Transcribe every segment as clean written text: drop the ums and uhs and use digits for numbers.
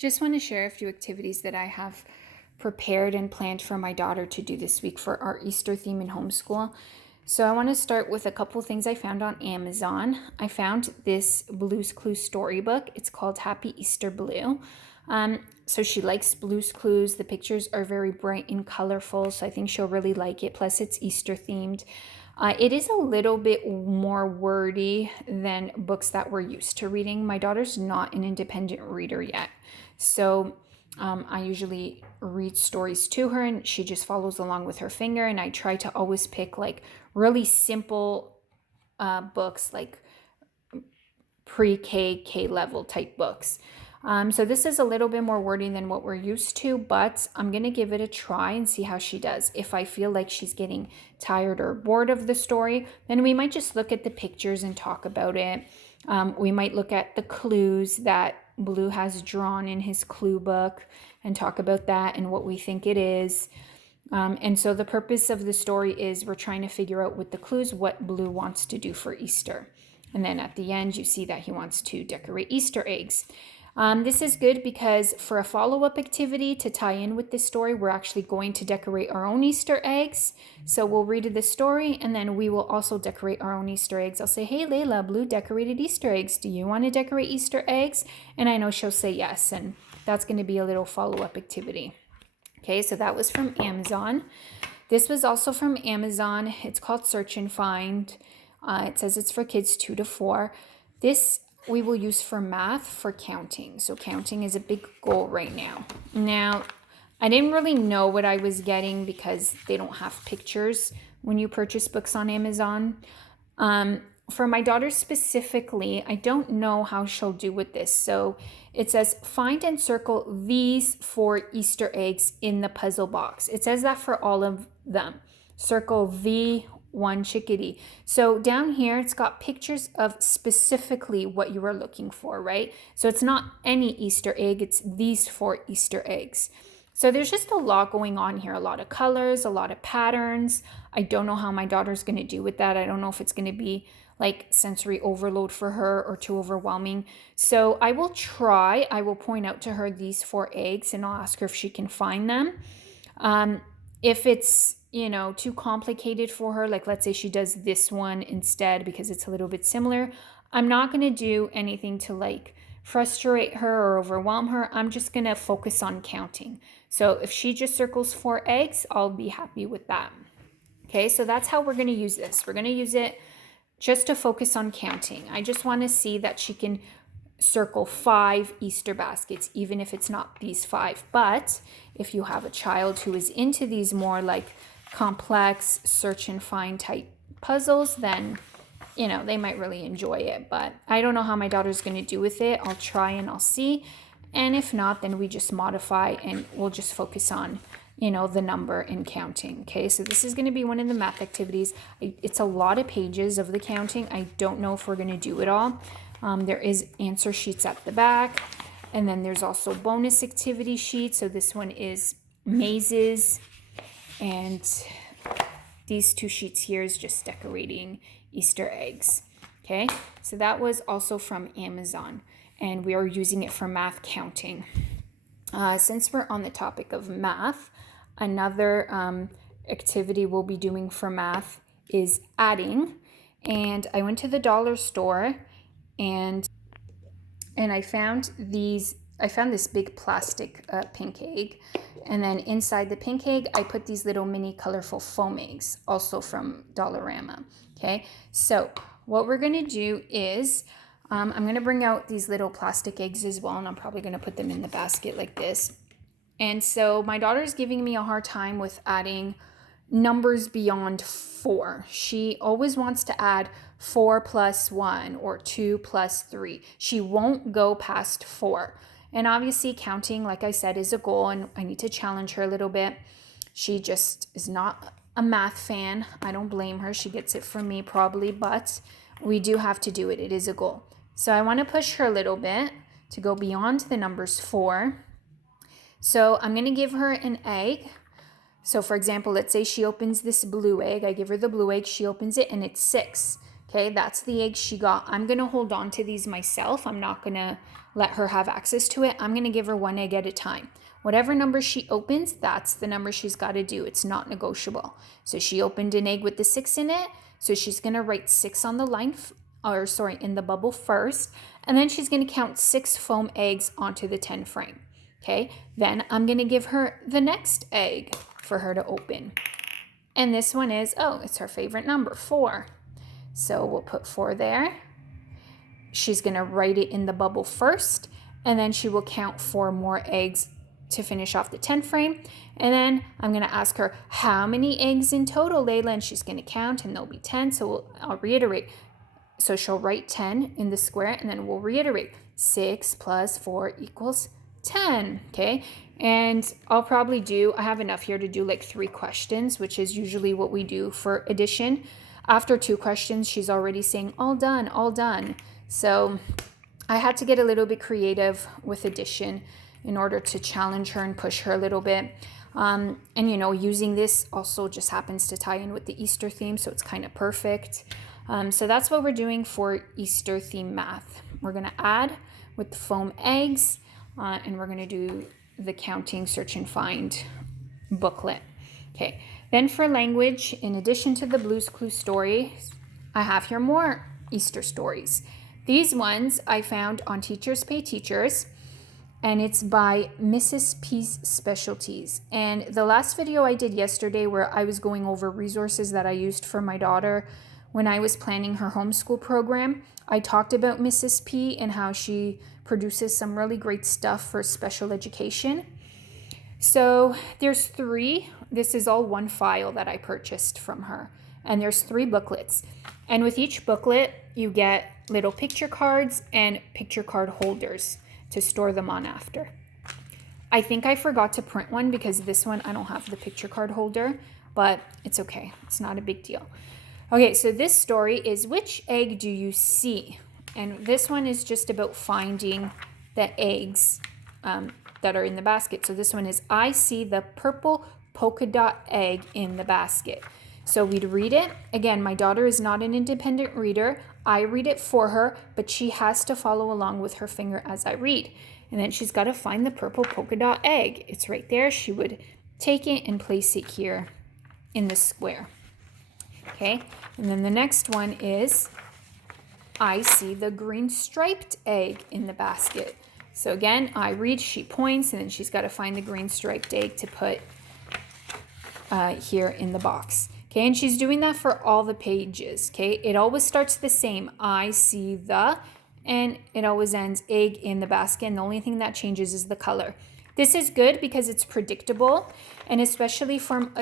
Just want to share a few activities that I have prepared and planned for my daughter to do this week for our Easter theme in homeschool. So I want to start with a couple things I found on Amazon. I found this Blue's Clues storybook. It's called Happy Easter Blue. So she likes Blue's Clues. The pictures are very bright and colorful, so I think she'll really like it. Plus, it's Easter themed. It is a little bit more wordy than books that we're used to reading. My daughter's not an independent reader yet. So I usually read stories to her and she just follows along with her finger. And I try to always pick like really simple books, like pre-K, K level type books. So this is a little bit more wordy than what we're used to, but I'm going to give it a try and see how she does. If I feel like she's getting tired or bored of the story, then we might just look at the pictures and talk about it. We might look at the clues that Blue has drawn in his clue book and talk about that and what we think it is. And so the purpose of the story is we're trying to figure out with the clues what Blue wants to do for Easter. And then at the end, you see that he wants to decorate Easter eggs. This is good because for a follow-up activity to tie in with this story, we're actually going to decorate our own Easter eggs. So we'll read the story and then we will also decorate our own Easter eggs. I'll say, hey, Layla, Blue decorated Easter eggs. Do you want to decorate Easter eggs? And I know she'll say yes. And that's going to be a little follow-up activity. Okay, so that was from Amazon. This was also from Amazon. It's called Search and Find. It says it's for kids 2 to 4. This we will use for math, for counting. So counting is a big goal right now. Now, I didn't really know what I was getting because they don't have pictures when you purchase books on Amazon. For my daughter specifically, I don't know how she'll do with this. So it says, find and circle these 4 Easter eggs in the puzzle box. It says that for all of them. Circle the one chickadee. So down here, it's got pictures of specifically what you are looking for, right? So it's not any Easter egg, it's these 4 Easter eggs. So there's just a lot going on here, a lot of colors, a lot of patterns. I don't know how my daughter's going to do with that. I don't know if it's going to be like sensory overload for her or too overwhelming. So I will try. I will point out to her these 4 eggs and I'll ask her if she can find them. If it's too complicated for her, like let's say she does this one instead because it's a little bit similar, I'm not going to do anything to like frustrate her or overwhelm her. I'm just going to focus on counting. So if she just circles 4 eggs, I'll be happy with that. Okay, so that's how we're going to use this. We're going to use it just to focus on counting. I just want to see that she can circle 5 Easter baskets, even if it's not these 5. But if you have a child who is into these more like complex search and find type puzzles, then they might really enjoy it. But I don't know how my daughter's going to do with it. I'll try and I'll see. And if not, then we just modify and we'll just focus on the number and counting. Okay, so this is going to be one of the math activities. It's a lot of pages of the counting. I don't know if we're going to do it all. There is answer sheets at the back, and then there's also bonus activity sheets. So this one is mazes, and these 2 sheets here is just decorating Easter eggs. Okay, so that was also from Amazon, and we are using it for math counting. Since we're on the topic of math, another activity we'll be doing for math is adding. And I went to the dollar store and I found this big plastic pink egg, and then inside the pink egg I put these little mini colorful foam eggs, also from Dollarama. Okay, so what we're going to do is I'm going to bring out these little plastic eggs as well, and I'm probably going to put them in the basket like this. And so my daughter's giving me a hard time with adding numbers beyond 4. She always wants to add 4 plus 1 or 2 plus 3. She won't go past 4. And obviously counting, like I said, is a goal, and I need to challenge her a little bit. She just is not a math fan. I don't blame her. She gets it from me probably, but we do have to do it. It is a goal. So I want to push her a little bit to go beyond the numbers 4. So I'm going to give her an egg. So for example, let's say she opens this blue egg. I give her the blue egg. She opens it and it's 6. Okay, that's the egg she got. I'm going to hold on to these myself. I'm not going to let her have access to it, I'm going to give her 1 egg at a time. Whatever number she opens, that's the number she's got to do. It's not negotiable. So she opened an egg with the 6 in it. So she's going to write 6 on the line, in the bubble first. And then she's going to count 6 foam eggs onto the 10 frame. Okay. Then I'm going to give her the next egg for her to open. And this one is, it's her favorite number, 4. So we'll put 4 there. She's going to write it in the bubble first. And then she will count 4 more eggs to finish off the 10 frame. And then I'm going to ask her, how many eggs in total, Layla? And she's going to count, and there'll be 10. So I'll reiterate. So she'll write 10 in the square, and then we'll reiterate. 6 plus 4 equals 10. Okay. And I'll probably I have enough here to do like 3 questions, which is usually what we do for addition. After 2 questions, she's already saying, all done, all done. So I had to get a little bit creative with addition in order to challenge her and push her a little bit. And, using this also just happens to tie in with the Easter theme, so it's kind of perfect. So that's what we're doing for Easter theme math. We're going to add with the foam eggs, and we're going to do the counting, search, and find booklet. Okay. Then for language, in addition to the Blue's Clues stories, I have here more Easter stories. These ones I found on Teachers Pay Teachers, and it's by Mrs. P's Specialties. And the last video I did yesterday, where I was going over resources that I used for my daughter when I was planning her homeschool program, I talked about Mrs. P and how she produces some really great stuff for special education. So there's 3. This is all one file that I purchased from her. And there's 3 booklets. And with each booklet, you get little picture cards and picture card holders to store them on after. I think I forgot to print one because this one I don't have the picture card holder, but it's okay. It's not a big deal. Okay, so this story is, which egg do you see? And this one is just about finding the eggs that are in the basket. So this one is, I see the purple polka dot egg in the basket. So we'd read it. Again, my daughter is not an independent reader. I read it for her, but she has to follow along with her finger as I read. And then she's got to find the purple polka dot egg. It's right there. She would take it and place it here in the square. Okay, and then the next one is, I see the green striped egg in the basket. So again, I read, she points, and then she's got to find the green striped egg to put here in the box. Okay, and she's doing that for all the pages. Okay, it always starts the same. I see the, and it always ends egg in the basket. And the only thing that changes is the color. This is good because it's predictable, and especially from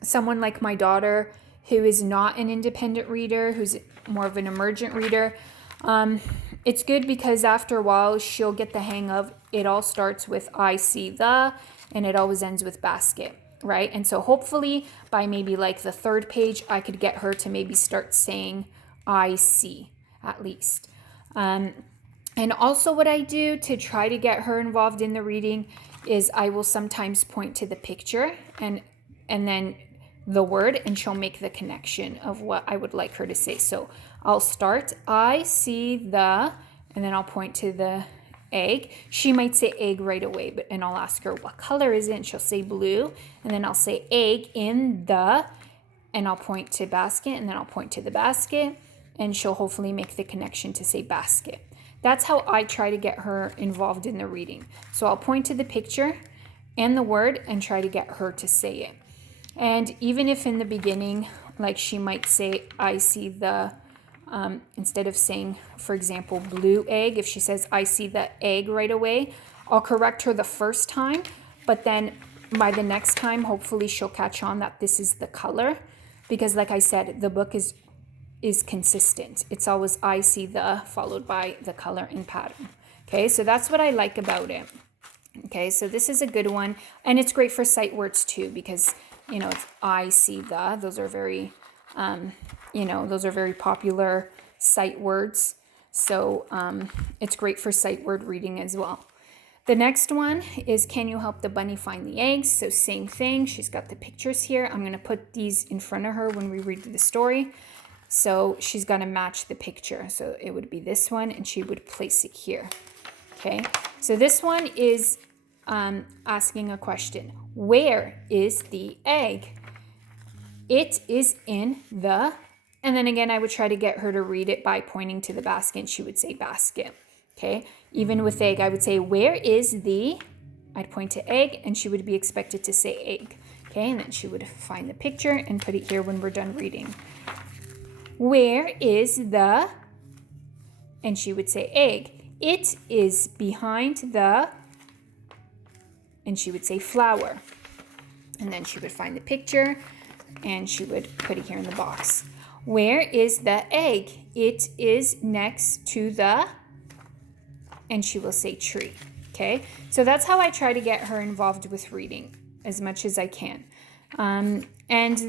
someone like my daughter who is not an independent reader, who's more of an emergent reader. It's good because after a while she'll get the hang of it. All starts with I see the, and it always ends with basket. Right? And so hopefully by maybe like the 3rd page, I could get her to maybe start saying I see at least. And also what I do to try to get her involved in the reading is I will sometimes point to the picture and then the word, and she'll make the connection of what I would like her to say. So I'll start, I see the, and then I'll point to the egg. She might say egg right away, and I'll ask her what color is it, and she'll say blue, and then I'll say egg in the, and I'll point to basket, and then I'll point to the basket, and she'll hopefully make the connection to say basket. That's how I try to get her involved in the reading. So I'll point to the picture and the word and try to get her to say it. And even if in the beginning, like she might say I see the, instead of saying, for example, blue egg, if she says I see the egg right away, I'll correct her the first time, but then by the next time, hopefully she'll catch on that this is the color, because like I said, the book is consistent. It's always I see the followed by the color and pattern. Okay, so that's what I like about it. Okay, so this is a good one, and it's great for sight words too, because it's I see the, those are very those are very popular sight words. So it's great for sight word reading as well. The next one is, can you help the bunny find the eggs? So same thing. She's got the pictures here. I'm going to put these in front of her when we read the story. So she's got to match the picture. So it would be this one, and she would place it here. Okay, so this one is asking a question. Where is the egg? It is in the, and then again, I would try to get her to read it by pointing to the basket, and she would say basket. Okay, even with egg, I would say, where is the, I'd point to egg, and she would be expected to say egg. Okay, and then she would find the picture and put it here when we're done reading. Where is the, and she would say egg. It is behind the, and she would say flower. And then she would find the picture and she would put it here in the box. Where is the egg? It is next to the, and she will say tree. Okay, so that's how I try to get her involved with reading as much as I can. And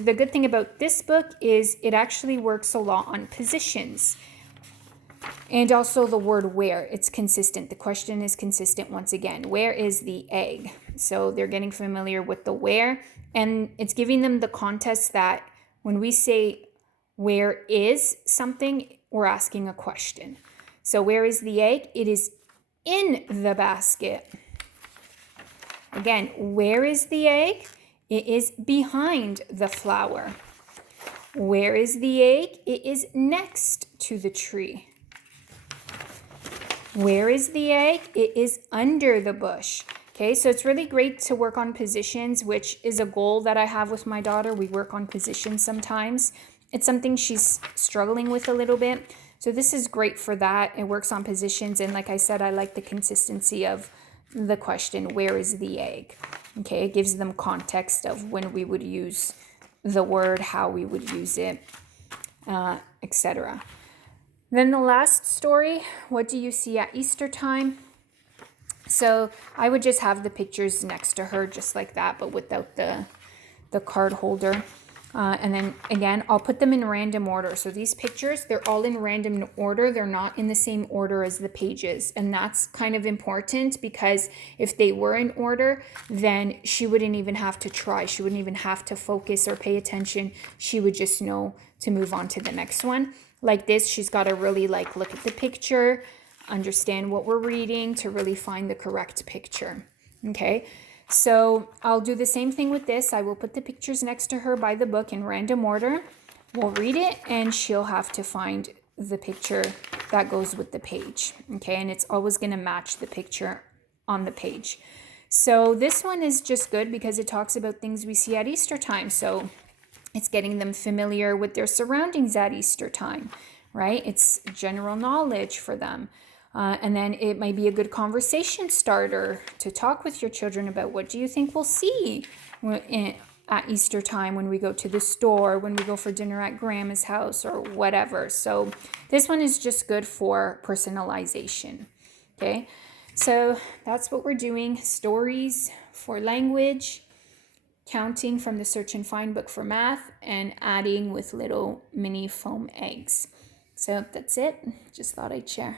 the good thing about this book is it actually works a lot on positions. And also the word where, it's consistent. The question is consistent once again. Where is the egg? So they're getting familiar with the where, and it's giving them the context that when we say where is something, we're asking a question. So where is the egg? It is in the basket. Again, where is the egg? It is behind the flower. Where is the egg? It is next to the tree. Where is the egg? It is under the bush. Okay, so it's really great to work on positions, which is a goal that I have with my daughter. We work on positions sometimes. It's something she's struggling with a little bit. So this is great for that. It works on positions. And like I said, I like the consistency of the question, where is the egg? Okay, it gives them context of when we would use the word, how we would use it, etc. Then the last story, what do you see at Easter time? So I would just have the pictures next to her just like that, but without the card holder. And then again, I'll put them in random order. So these pictures, they're all in random order. They're not in the same order as the pages. And that's kind of important because if they were in order, then she wouldn't even have to try. She wouldn't even have to focus or pay attention. She would just know to move on to the next one. Like this, she's got to really look at the picture, understand what we're reading to really find the correct picture. Okay, so I'll do the same thing with this. I will put the pictures next to her by the book in random order. We'll read it and she'll have to find the picture that goes with the page. Okay, and it's always going to match the picture on the page. So this one is just good because it talks about things we see at Easter time. So it's getting them familiar with their surroundings at Easter time, right? It's general knowledge for them. And then it might be a good conversation starter to talk with your children about what do you think we'll see at Easter time when we go to the store, when we go for dinner at grandma's house or whatever. So this one is just good for personalization, okay? So that's what we're doing. Stories for language, counting from the Search and Find book for math, and adding with little mini foam eggs. So that's it. Just thought I'd share.